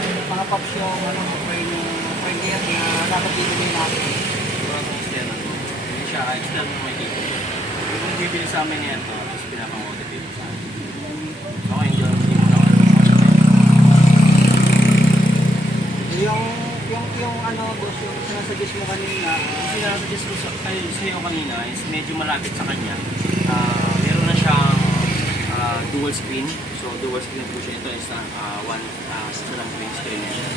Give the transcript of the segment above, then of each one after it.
mga pops yung ano, frame yan na dapat bibili natin. Wala itong external. Hindi siya external na may dito. Yung bibili sa amin yan, tapos pinapang-motivate sa amin. So, hindi mo lang Yung ano, boss, yung sinasuggest mo kanina, sinasuggest ko sa'yo kanina is medyo malapit sa kanya. Meron na siyang dual screen. So, dual screen po siya. Ito is isa lang po yung screen niya.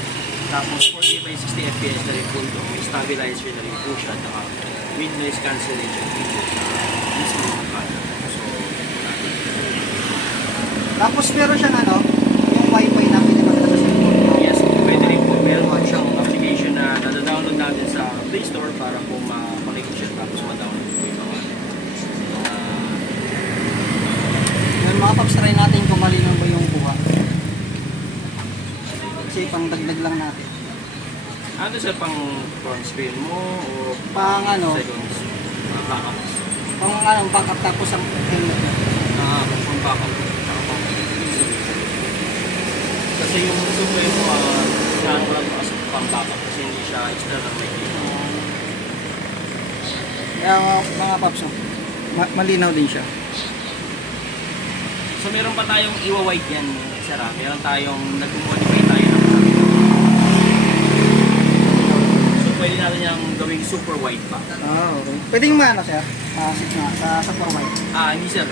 Tapos, 4K by 60 FPS na rin po ito. May stabilizer na rin po siya. At with noise cancellation feature sa mismo ng camera. So, tapos meron siyang ano, yung wifi na pinipagdala sa cellphone. yes, pwede rin po. Meron po siyang application na nadadownload natin sa Play Store para po ma-connect siya tapos ma-download po yung mga Yung mga pops, try natin kung malinaw ba yung kuha. Kasi pang dagdag lang natin. ano siya pang front screen mo o Pang ano, second backups? pang ano, backup tapos ang helmet na. Pang backup. Kasi yung software mo, saan mo lang as pang backup kasi hindi siya external mic. Kaya mga pops, malinaw din siya. So meron pa tayong iwa-wide yan, Sara. Meron tayong nag-modify tayo ng so pwede natin yung gawing super wide pa. Okay. Pwede yung ano siya, sa format. Hindi sir.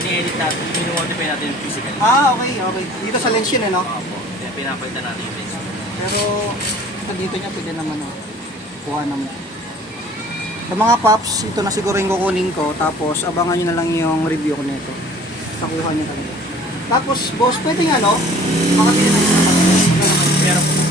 Ini-edit natin, ini-modify natin yung physical. Okay. Dito sa lens yun eh, no? Opo. Kaya pinapalitan natin yung lens. Pero pag dito niya pwede naman kuha naman. Sa mga pops, ito na siguro yung kukunin ko. Tapos abangan nyo na lang yung review ko nito. Sakuha nyo talaga. Tapos boss, pwede nga no? Makabili na isang battery. Meron po.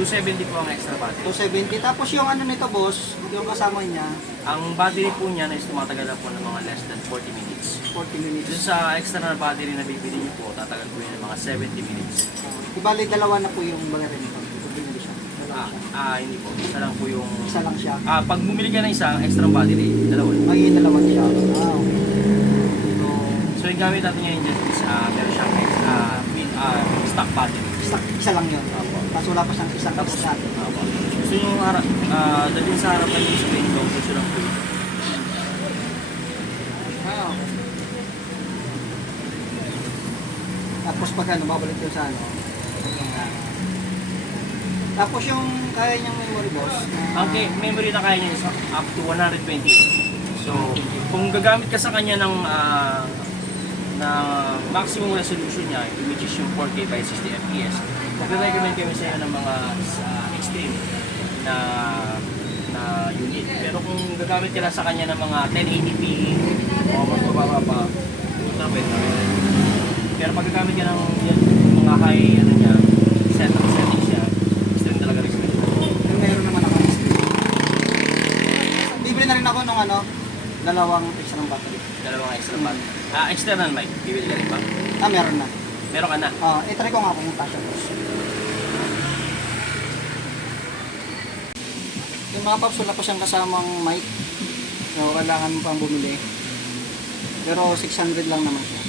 270 po ang extra battery. 270. Tapos yung ano nito boss, yung kasama niya, Ang battery po niya is tumatagal na po ng mga less than 40 minutes. 40 minutes. Doon sa external battery na bibili niyo po, tatagal po yun ng mga 70 minutes. Ibali dalawa na po yung battery nito. Bumili siya. Hindi po. Isa lang po yung... Isa lang siya. pag bumili ka ng isang extra battery, dalawa. Ay, dalawa siya. Okay. So yung gamit natin ngayon dyan is meron siyang stock battery. Isa lang yun. Opo. Tapos wala pa siyang isang tapos natin. Opo. So yung dalhin sa harapan yung screen ko, gusto lang po yun. Tapos pag ano, babalik yun sa ano. Tapos yung kaya niyang memory boss. Okay, memory na kaya niya is up to 120. So, kung gagamit ka sa kanya ng na maximum resolution niya, which is yung 4K by 60 FPS, nagre-recommend kami sa iyo ng mga extreme na unit. Pero kung gagamit ka lang sa kanya ng mga 1080p o mas mababa pa, ultra better. Pero pag gagamit ka ng mga high niya, settings niya, extreme talaga resolution. Yung meron naman ako. Bibili na rin ako ng ano, dalawang extra ng battery. Dalawang extra battery. External mic, bibili ka rin ba? Meron na. Meron ka na. I-try ko nga kung kasya boss. Yung mga pops, wala pa siyang kasamang mic. So, kailangan mo pang bumili. Pero 600 lang naman siya.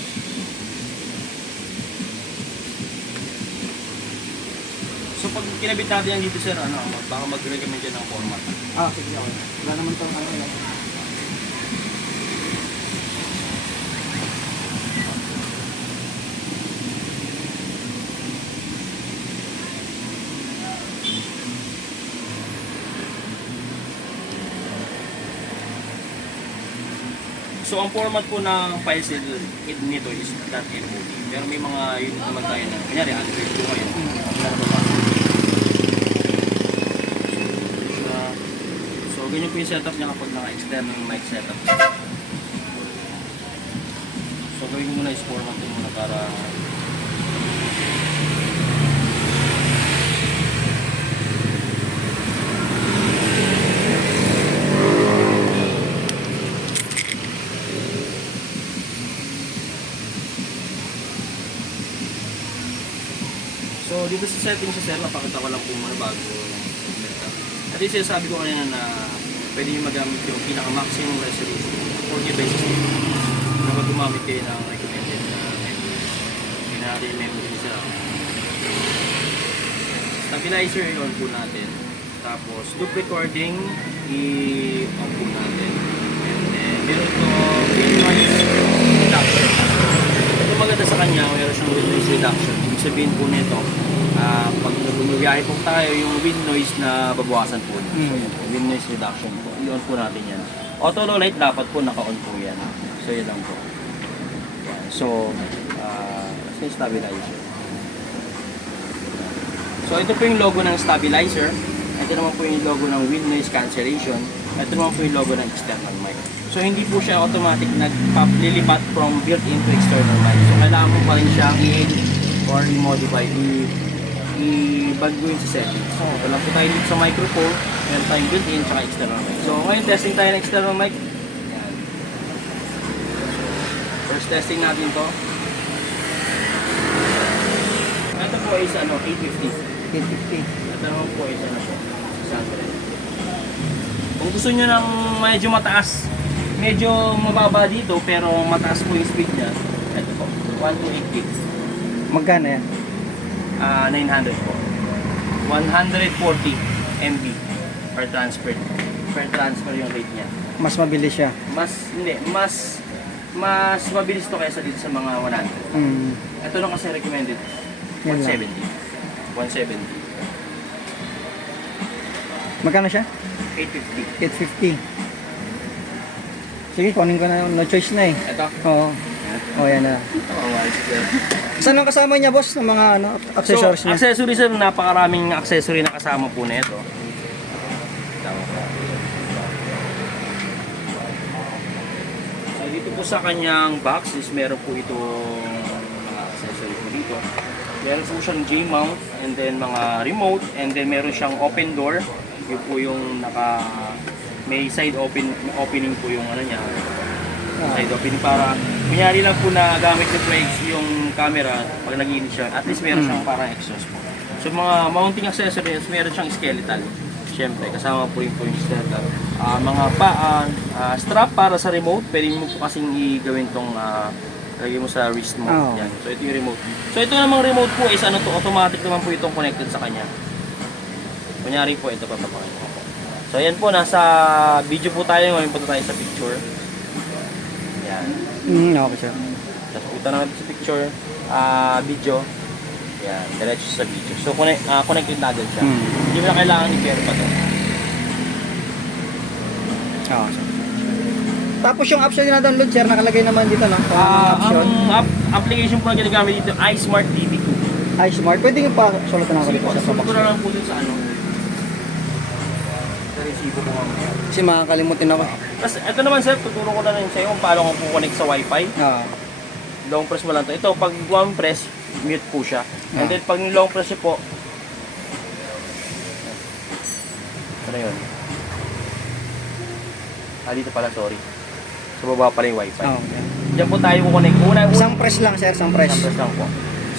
So pag kinabit natin yan dito sir, baka mag-recommend dyan ng format. Sige ako. Wala naman itong ano. So ang format po ng files nito is .mov. Pero may mga unit naman tayo na, kunyari Android po kayo. So ganyan po yung setup niya kapag naka-external mic setup. So gawin mo muna is format mo muna para so dito sa settings sa sir, napakita ko lang po muna bago at yung sinasabi ko kanina na pwede nyo magamit yung pinaka-maximum resolution 4K by 60 kapag gumamit kayo ng recommended na memory. Hindi na natin yung memory ni sir. Stabilizer, i-on po natin. Tapos, loop recording, i-on po natin. And then, meron to wind noise reduction. Ito maganda sa kanya, meron siyang wind noise reduction. Ibig sabihin po nito, pag bumibiyahe po tayo, yung wind noise na babawasan po. Wind noise reduction po. I-on po natin yan. Auto low light, dapat po naka-on po yan. So, yun lang po. Yan. So, sa stabilizer. So, ito po yung logo ng stabilizer. Ito naman po yung logo ng wind noise cancellation. Ito naman po yung logo ng external mic. So, hindi po siya automatic lilipat from built-in to external mic. So, kailangan mo pa rin siya i-edit or i-modify, i-baguhin sa settings. So, ito lang po tayo dito sa microphone. Meron tayong built-in at external mic. So, ngayon testing tayo ng external mic. Yan. First testing natin to. Ito po is 850. 850. Ito naman po is siya. 600. Kung gusto nyo ng medyo mataas, medyo mababa dito pero mataas po yung speed niya, ito po, 128 gigs. Magkano yan? 900 po. 140 MB per transfer. Per transfer yung rate niya. Mas mabilis siya. Mas mabilis to kaysa dito sa mga 100. Ito lang kasi recommended. Yan lang. 170. Magkano siya? 850. 850. Sige, kunin ko na. No choice na eh. Ito. Oo. Oh, yan na. Saan ang kasama niya, boss? Ng mga accessories So, niya? accessories, sir, napakaraming accessory na kasama po na ito. So, dito po sa kanyang box is meron po itong mga accessories po dito. Meron po siyang J-mount and then mga remote and then meron siyang open door. Yun po yung may side opening po yung niya. Side opening para kunyari lang po na gamit ni Flex yung camera pag nag-init siya. At least meron siyang parang exhaust po. So mga mounting accessories, meron siyang skeletal. Siyempre, kasama po yung skeletal. Mga strap para sa remote. Pwede mo po kasing i-gawin tong lagay mo sa wrist mo. Yan. So ito yung remote. So ito namang remote po is automatic naman po itong connected sa kanya. Kunyari po, ito papapakita ko po. So ayan po, nasa video po tayo. Ngayon punta tayo sa picture. Yan. Okay, sir. Tapos punta natin sa picture, video. Yan, diretso sa video. So connected na agad siya. Hindi mo na kailangan i-pair pa to. Oo, sir. Tapos yung apps na download, sir, nakalagay naman dito, no? Option. Ang application po na ginagamit dito, iSmart TV2. iSmart. Pwede yung pa-sulatan ako dito sa Susunod box. ko na lang po dun sa sa resibo ko mamaya. Kasi makakalimutin ako. Tapos ito naman, sir, tuturo ko na rin sa iyo kung paano ko po connect sa wifi. Long press mo lang to. Ito, pag one press, mute po siya. And then pag long press niyo po, ano yun? Dito pala, sorry. Sa baba pala yung wifi. Okay. Diyan po tayo kukonek. Isang press lang, sir. Isang press. Isang press lang po.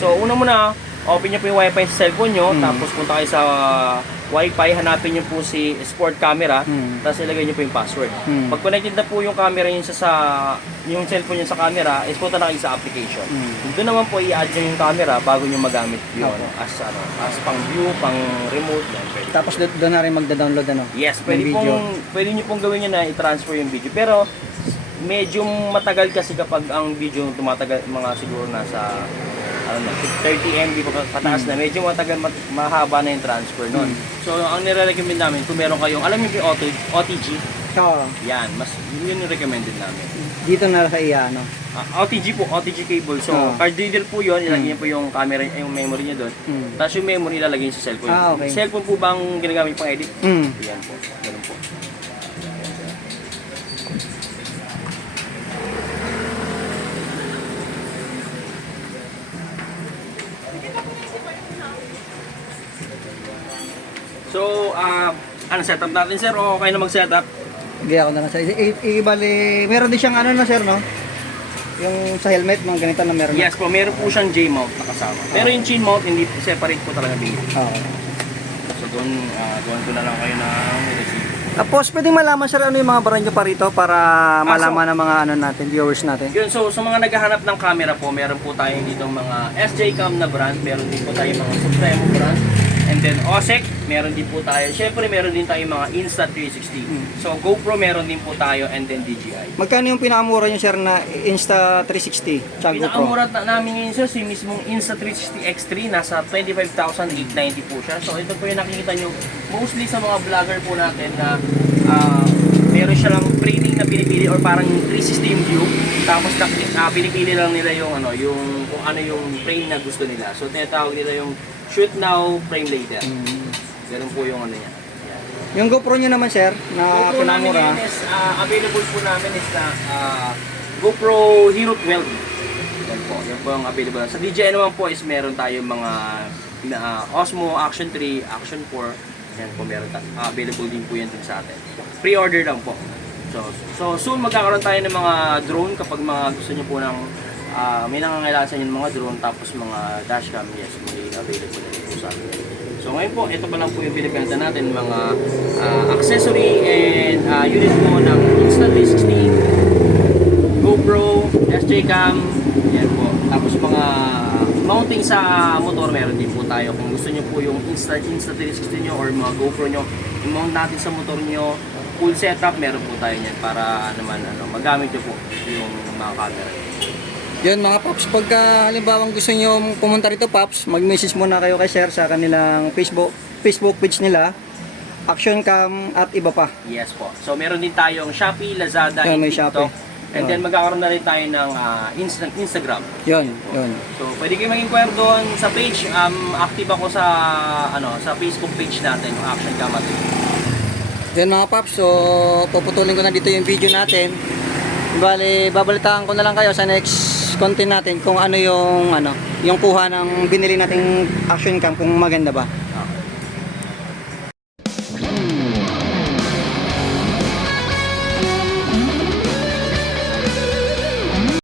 So, una muna, open nyo po yung wifi sa cellphone nyo. Tapos punta kayo sa wifi, hanapin nyo po si sport camera. Tapos ilagay nyo po yung password. Pag connected na po yung camera nyo yung cellphone nyo sa camera, is punta na kayo sa application. Doon naman po i-add nyo yung camera bago nyo magamit yun. As pang view, pang remote. Yan, pwede. Tapos doon na rin magda-download, ano? Yes, pwede nyo pong gawin nyo na i-transfer yung video. Pero, medyo matagal kasi kapag ang video tumatagal, mga siguro nasa 30 MB pataas na, medyo matagal, mahaba na yung transfer nun. So, ang nire-recommend namin, kung meron kayong, alam niyo yung OTG, Oo. yan, yun yung recommended namin. Dito na sa ano? OTG po, OTG cable. So, card reader po yun, ilagay niyo po yung camera, yung memory niya doon. Tapos yung memory ilalagay niyo sa cellphone. Okay. Cellphone po bang ginagamit pang edit? Yan po, ganun po. So, setup natin, sir, o okay na mag-setup? Hindi ako na lang, sir. Ibali, meron din siyang ano na, sir, no? Yung sa helmet, mga ganito na meron. Yes po, meron po siyang J-mount na kasama. Pero yung chin mount, hindi separate po talaga bigay. So, doon ko na lang kayo ng receipt. Tapos, pwedeng malaman, sir, ano yung mga brand nyo pa rito para malaman ng mga natin, viewers natin. Yun, so sa mga naghahanap ng camera po, meron po tayong dito mga SJ Cam na brand, meron din po tayong mga Supremo brand, And then OSEC, meron din po tayo. Syempre meron din tayong mga Insta360. So GoPro meron din po tayo and then DJI. Magkano yung pinakamura nyo sir na Insta360 tsaka GoPro? Pinakamurat na namin ngayon sir, si mismong Insta360 X3, nasa 25,890 po siya. So ito po yung nakikita nyo, mostly sa mga vlogger po natin na meron siya lang framing na pinipili or parang 360 yung view. Tapos pinipili lang nila yung kung ano yung frame na gusto nila. So tinatawag nila yung shoot now, frame later. Ganun po yung ano niya. Yan. Yung GoPro nyo naman sir, na GoPro namin pinamura, ngayon is, available po namin is na GoPro Hero 12. Yan po, yan po ang available. Sa DJI naman po is meron tayo mga Osmo, Action 3, Action 4. Yan po, meron available din po yan din sa atin. Pre-order lang po. So soon magkakaroon tayo ng mga drone kapag mga gusto niyo po ng may nangangailangan sa inyo ng mga drone tapos mga dashcam, yes, may available na po sa atin. So ngayon po, ito pa lang po yung binibenta natin, mga accessory and unit po ng Insta360, GoPro, SJ-Cam, yan po. Tapos mga mounting sa motor, meron din po tayo. Kung gusto nyo po yung Insta360 nyo or mga GoPro nyo, i-mount natin sa motor nyo, full setup, meron po tayo yan para naman magamit nyo po yung mga camera. yun mga Pops, pagka halimbawa gusto nyo pumunta rito Pops, mag-message muna kayo kay sir sa kanilang Facebook page nila, Action Cam at iba pa. Yes po. So meron din tayong Shopee, Lazada, Yun, and may TikTok. Shopee. And then magkakaroon na rin tayo ng Instagram. Yun. So pwede kayo mag-inquire doon sa page. Active ako sa sa Facebook page natin, yung Action Cam at Yun mga Pops, so puputulin ko na dito yung video natin. Bale, babalitaan ko na lang kayo sa next content natin kung ano yung kuha ng binili nating Action Cam, kung maganda ba.